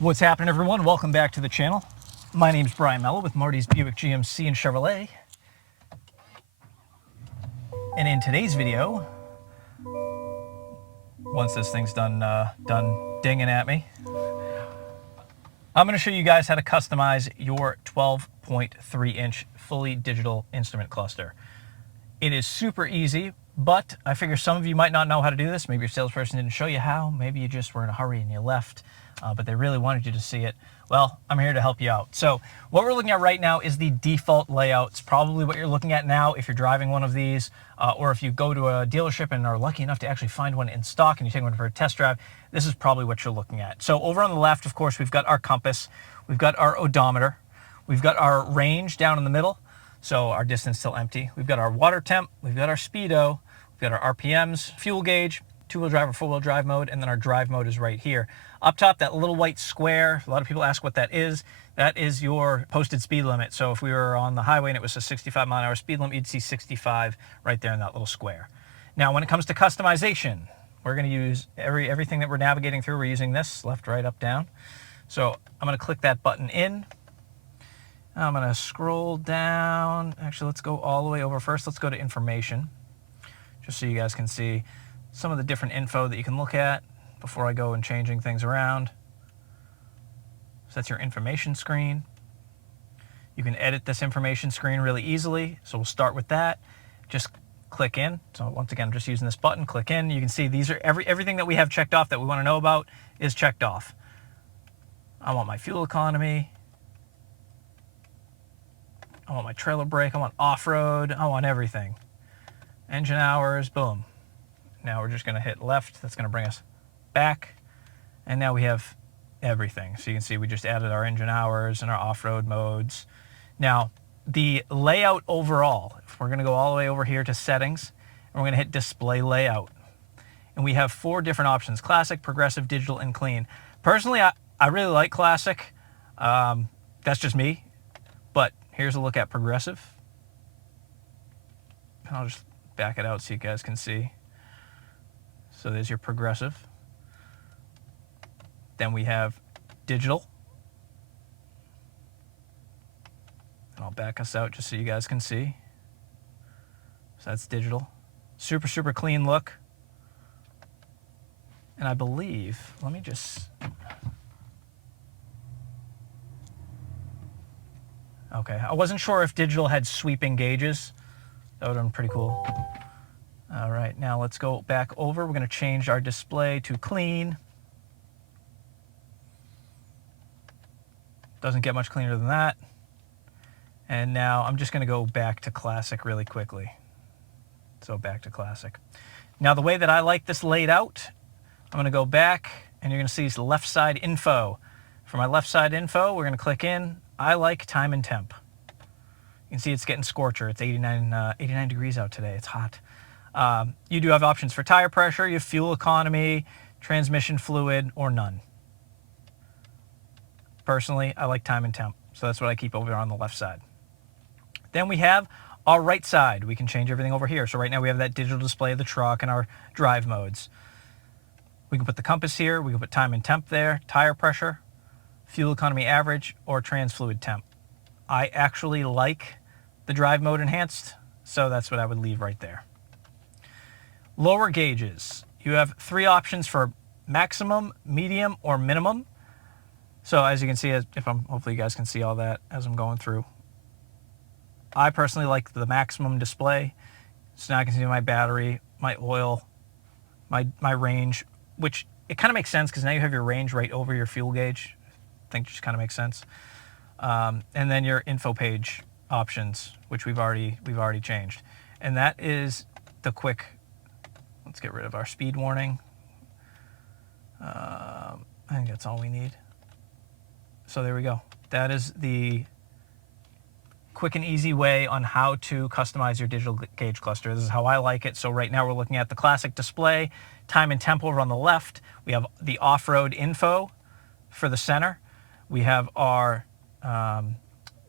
What's happening, everyone? Welcome back to the channel. My name's Brian Mello with Marty's Buick GMC and Chevrolet. And in today's video, once this thing's done dinging at me, I'm going to show you guys how to customize your 12.3-inch fully digital instrument cluster. It is super easy, but I figure some of you might not know how to do this. Maybe your salesperson didn't show you how. Maybe you just were in a hurry and you left, but they really wanted you to see it. Well, I'm here to help you out. So what we're looking at right now is the default layout. It's probably what you're looking at now if you're driving one of these, or if you go to a dealership and are lucky enough to actually find one in stock and you take one for a test drive, this is probably what you're looking at. So over on the left, of course, we've got our compass, we've got our odometer, we've got our range down in the middle, so our distance till empty. We've got our water temp, we've got our speedo, we've got our RPMs, fuel gauge, two-wheel drive or four-wheel drive mode, and then our drive mode is right here. Up top, that little white square, a lot of people ask what that is. That is your posted speed limit. So if we were on the highway and it was a 65-mile-an-hour speed limit, you'd see 65 right there in that little square. Now, when it comes to customization, we're going to use everything that we're navigating through. We're using this, left, right, up, down. So I'm going to click that button in. I'm going to scroll down. Actually, let's go all the way over first. Let's go to information, just so you guys can see some of the different info that you can look at before I go and changing things around. So that's your information screen. You can edit this information screen really easily. So we'll start with that. Just click in. So once again, I'm just using this button, click in. You can see these are everything that we have checked off that we want to know about is checked off. I want my fuel economy. I want my trailer brake. I want off-road. I want everything. Engine hours, boom. Now we're just going to hit left. That's going to bring us back. And now we have everything. So you can see we just added our engine hours and our off-road modes. Now, the layout overall, if we're going to go all the way over here to settings, and we're going to hit display layout. And we have 4 different options: classic, progressive, digital, and clean. Personally, I really like classic. That's just me. But here's a look at progressive. And I'll just back it out so you guys can see. So there's your progressive. Then we have digital. And I'll back us out just so you guys can see. So that's digital. Super, super clean look. And I believe, let me just... Okay, I wasn't sure if digital had sweeping gauges. That would have been pretty cool. All right, now let's go back over. We're going to change our display to clean. Doesn't get much cleaner than that. And now I'm just going to go back to classic really quickly. So back to classic. Now the way that I like this laid out, I'm going to go back and you're going to see this left side info. For my left side info, we're going to click in. I like time and temp. You can see it's getting scorcher. It's 89 degrees out today. It's hot. You do have options for tire pressure, you have fuel economy, transmission fluid, or none. Personally, I like time and temp, so that's what I keep over on the left side. Then we have our right side. We can change everything over here. So right now we have that digital display of the truck and our drive modes. We can put the compass here, we can put time and temp there, tire pressure, fuel economy average, or trans fluid temp. I actually like the drive mode enhanced, so that's what I would leave right there. Lower gauges. You have 3 options for maximum, medium, or minimum. So as you can see, hopefully you guys can see all that as I'm going through. I personally like the maximum display. So now I can see my battery, my oil, my range, which it kind of makes sense because now you have your range right over your fuel gauge. I think it just kind of makes sense. And then your info page options, which we've already changed. And that is the quick. Let's get rid of our speed warning. I think that's all we need. So there we go. That is the quick and easy way on how to customize your digital gauge cluster. This is how I like it. So right now we're looking at the classic display, time and temp over on the left. We have the off-road info for the center. We have our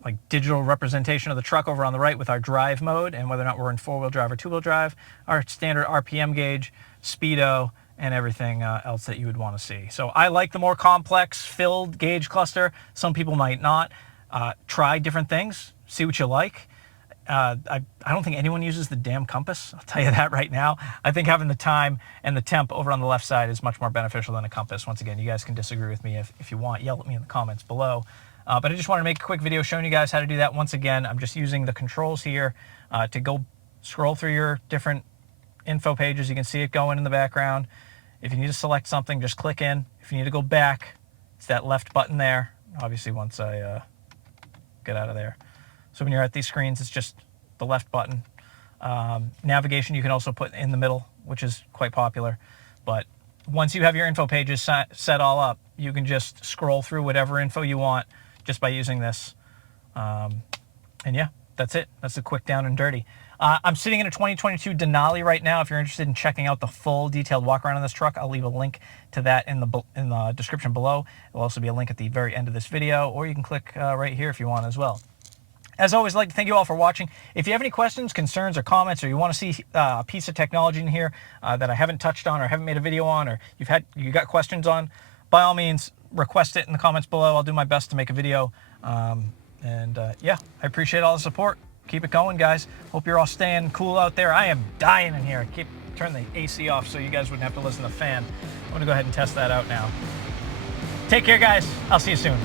like digital representation of the truck over on the right with our drive mode and whether or not we're in 4-wheel drive or 2-wheel drive, our standard RPM gauge, speedo, and everything else that you would want to see. So I like the more complex filled gauge cluster. Some people might not. Try different things, see what you like. I don't think anyone uses the damn compass. I'll tell you that right now. I think having the time and the temp over on the left side is much more beneficial than a compass. Once again, you guys can disagree with me if you want. Yell at me in the comments below. But I just wanted to make a quick video showing you guys how to do that. Once again, I'm just using the controls here to go scroll through your different info pages. You can see it going in the background. If you need to select something, just click in. If you need to go back, it's that left button there. Obviously, once I get out of there. So when you're at these screens, it's just the left button. Navigation you can also put in the middle, which is quite popular. But once you have your info pages set all up, you can just scroll through whatever info you want just by using this. And yeah, that's it. That's the quick down and dirty. I'm sitting in a 2022 Denali right now. If you're interested in checking out the full detailed walk around on this truck, I'll leave a link to that in the description below. There'll also be a link at the very end of this video, or you can click right here if you want as well. As always, I'd like to thank you all for watching. If you have any questions, concerns, or comments, or you want to see a piece of technology in here that I haven't touched on or haven't made a video on, or you got questions on, by all means, request it in the comments below. I'll do my best to make a video. Yeah, I appreciate all the support. Keep it going, guys. Hope you're all staying cool out there. I am dying in here. Turn the AC off so you guys wouldn't have to listen to the fan. I'm going to go ahead and test that out now. Take care, guys. I'll see you soon.